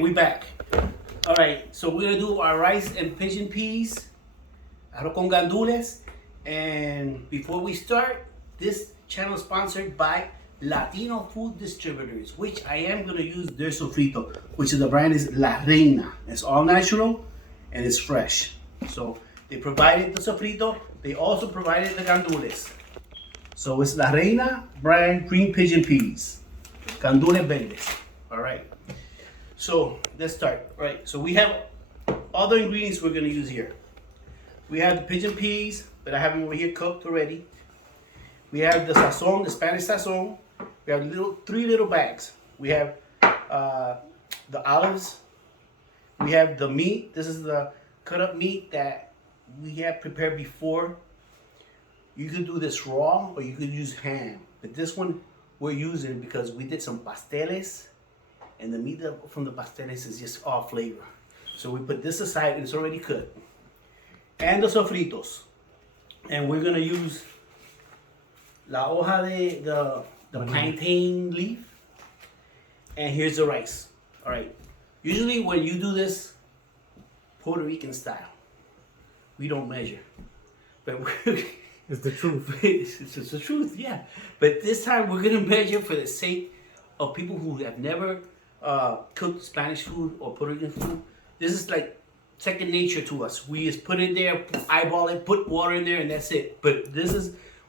We back. All right, so we're gonna do our rice and pigeon peas, arroz con gandules. And before we start, this channel is sponsored by Latino Food Distributors, which I am gonna use their sofrito, which is the brand is La Reina. It's all natural and it's fresh. So they provided the sofrito. They also provided the gandules. So it's La Reina brand green pigeon peas, gandules verdes. All right. So let's start. All right, so we have all the ingredients we're gonna use here. We have the pigeon peas that I have them over here cooked already. We have the sazon, the Spanish sazon. We have three little bags. We have the olives. We have the meat. This is the cut up meat that we have prepared before. You could do this raw or you could use ham. But this one we're using because we did some pasteles. And the meat from the pasteles is just all flavor. So we put this aside and it's already cooked. And the sofritos. And we're gonna use la hoja de the plantain leaf. And here's the rice. All right. Usually when you do this Puerto Rican style, we don't measure. But It's the truth. it's the truth, yeah. But this time we're gonna measure for the sake of people who have never cooked Spanish food or Puerto Rican food. This is like second nature to us. We just put it there, eyeball it, put water in there, and that's it. But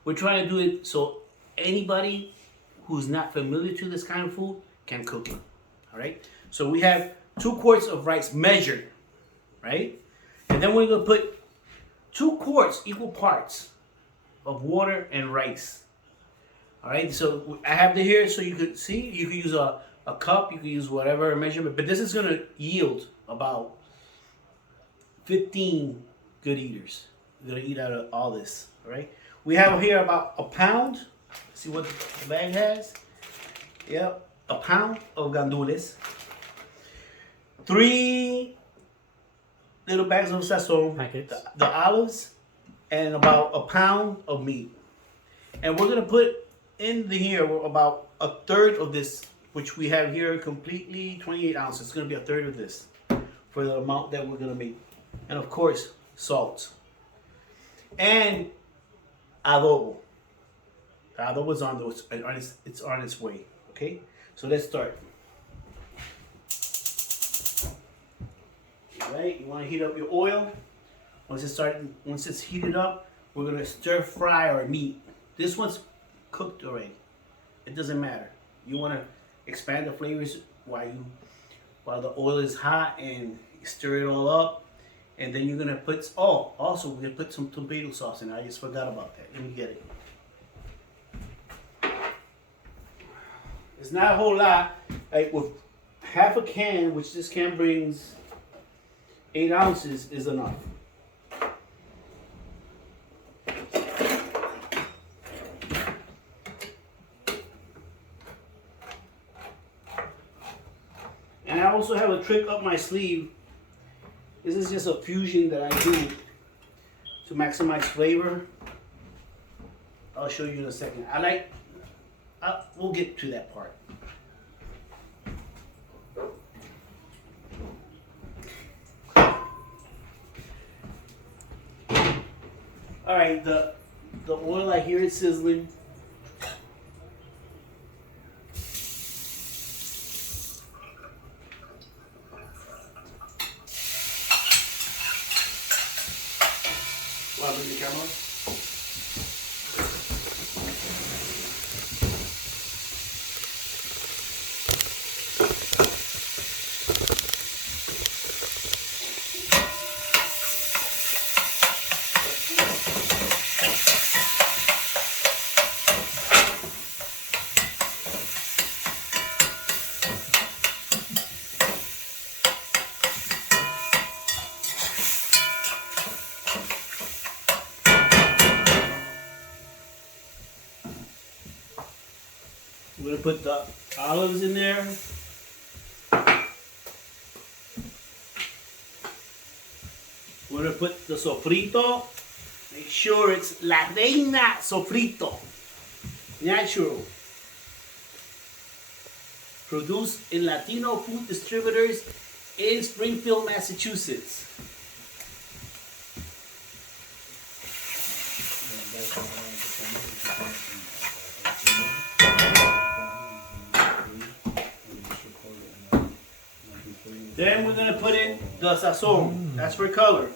we're trying to do it so anybody who's not familiar to this kind of food can cook it. All right. So we have 2 quarts of rice measured, right? And then we're gonna put 2 quarts equal parts of water and rice. All right. So I have it here so you could see. You could use a cup, you can use whatever measurement, but this is gonna yield about 15 good eaters. We're gonna eat out of all this, all right? We have here about a pound. See what the bag has? Yep, a pound of gandules. 3 little bags of sazon, Packets. the olives, and about a pound of meat. And we're gonna put in here about a third of this, which we have here completely 28 ounces. It's gonna be a third of this for the amount that we're gonna make. And of course, salt. And adobo. The adobo is it's on its way, okay? So let's start. All right, you wanna heat up your oil. Once it's heated up, we're gonna stir fry our meat. This one's cooked already. It doesn't matter. You wanna expand the flavors while the oil is hot and stir it all up. And then you're gonna put, also we're gonna put some tomato sauce in. I just forgot about that. Let me get it. It's not a whole lot. Like with half a can, which this can brings 8 ounces, is enough. And I also have a trick up my sleeve. This is just a fusion that I do to maximize flavor. I'll show you in a second. We'll get to that part. All right, the oil, I hear it sizzling. Want to move the camera? We're gonna put the olives in there. We're gonna put the sofrito. Make sure it's La Reina sofrito. Natural. produced in Latino food distributors in Springfield, Massachusetts. Then we're gonna put in the sazon. That's for color.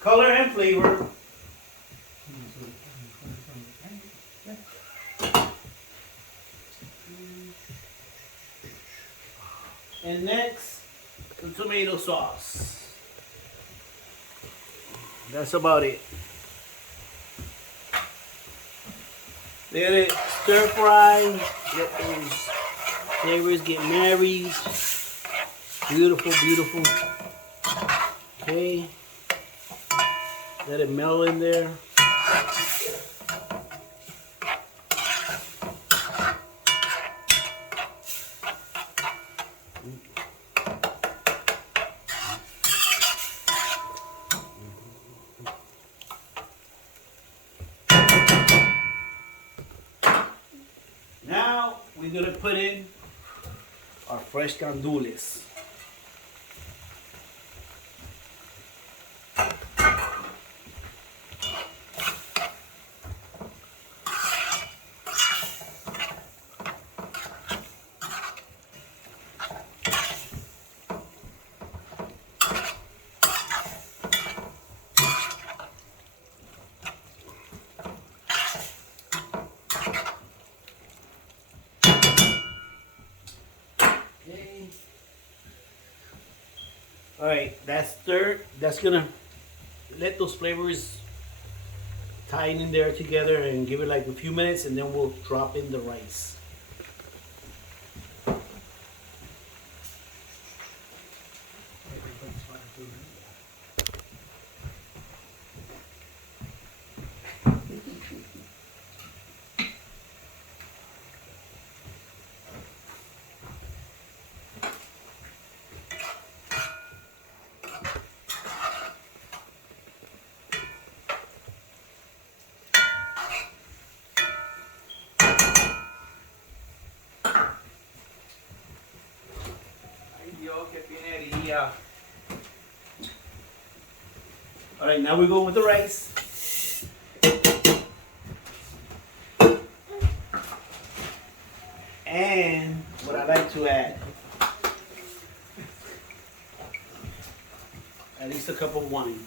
Color and flavor. And next, the tomato sauce. That's about it. Let it stir fry. Let those flavors get married. Beautiful, beautiful. Okay. Let it melt in there. Now we're gonna put in our fresh gandules. All right, that's stirred. That's gonna let those flavors tie in there together and give it like a few minutes, and then we'll drop in the rice. All right, now we go with the rice. And what I like to add, at least a cup of wine.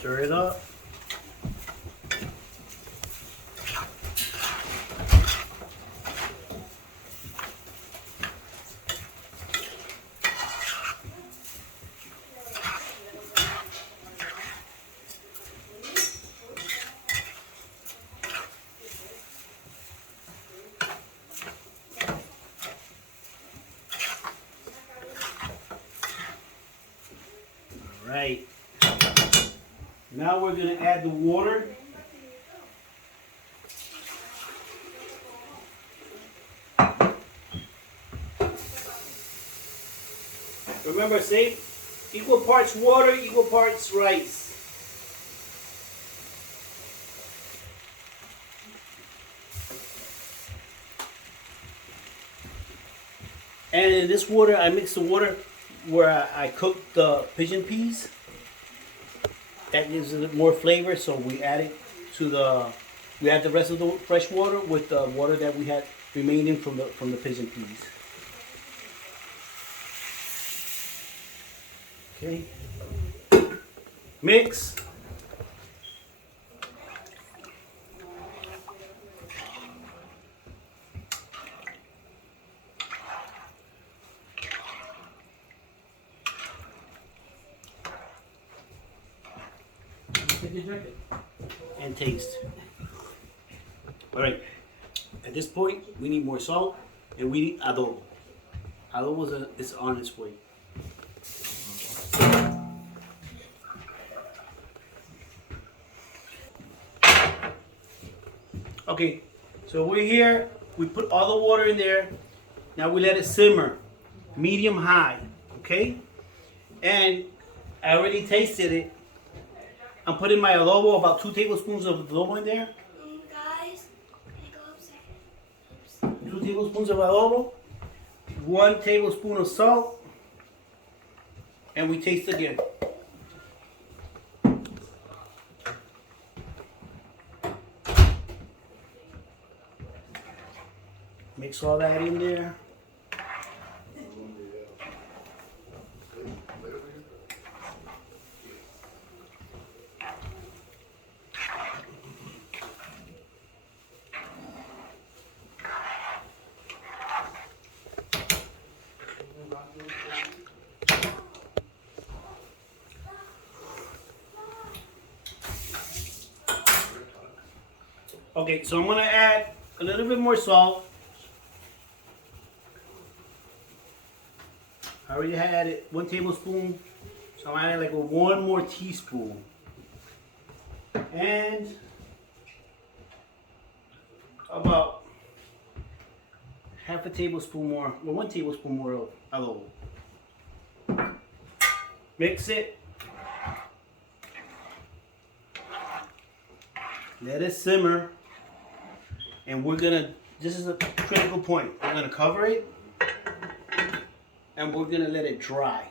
Stir it up. All right. Now we're going to add the water. Remember, say equal parts water, equal parts rice. And in this water, I mix the water where I cooked the pigeon peas. That gives it more flavor, so we add it to we add the rest of the fresh water with the water that we had remaining from the pigeon peas. Okay. Mix. And taste. All right. At this point, we need more salt, and we need adobo. Adobo is on its way. Okay, so we're here. We put all the water in there. Now we let it simmer, medium high, okay? And I already tasted it. I'm putting my adobo, about 2 tablespoons of adobo in there. Guys, can I go upstairs? 2 tablespoons of adobo, 1 tablespoon of salt, and we taste again. Mix all that in there. Okay, so I'm gonna add a little bit more salt. I already had it 1 tablespoon, so I'm adding like 1 more teaspoon. And about half a tablespoon more, or 1 tablespoon more of adobo. Mix it. Let it simmer. And we're gonna, this is a critical point. We're gonna cover it and we're gonna let it dry.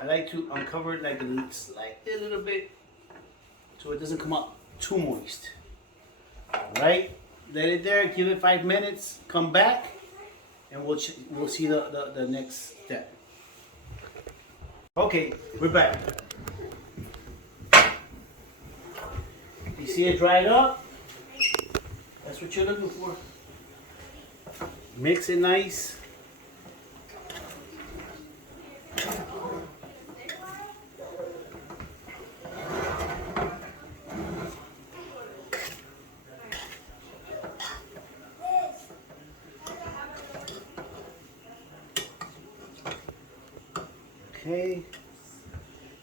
I like to uncover it like a little bit so it doesn't come up too moist. Alright? Let it there, give it 5 minutes, come back, and we'll see the next step. Okay, we're back. You see it dried up? That's what you're looking for. Mix it nice. Okay.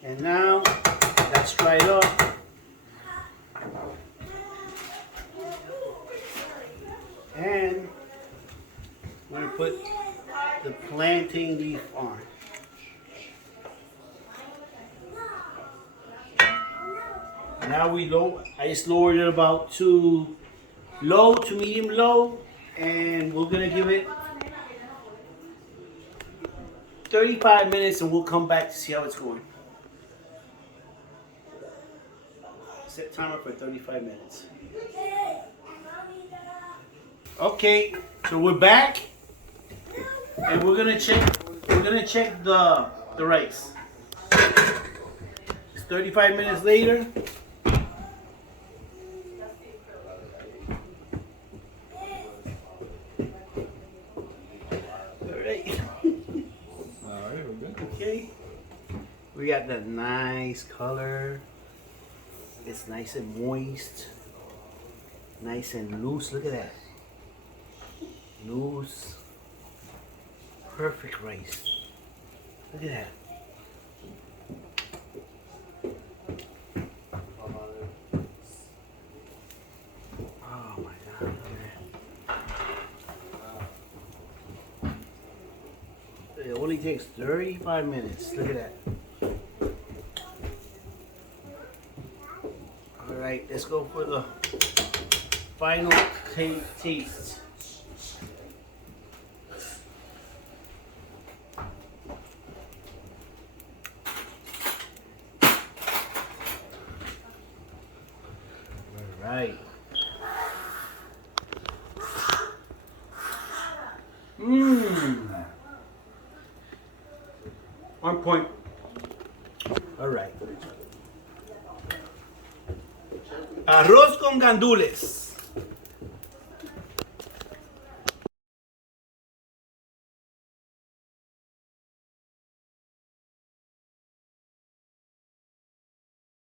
And now that's dried up. And we're going to put the plantain leaf on. Now I just lowered it about to low to medium low, and we're going to give it 35 minutes and we'll come back to see how it's going. Set timer for 35 minutes. Okay, so we're back, and we're gonna check the rice. It's 35 minutes later. Alright. Alright, we're good. Okay. We got the nice color. It's nice and moist. Nice and loose. Look at that. Loose, perfect rice. Look at that. Oh my God, look at that. It only takes 35 minutes. Look at that. All right, let's go for the final taste. Right. Mmm. On point. All right. Arroz con gandules.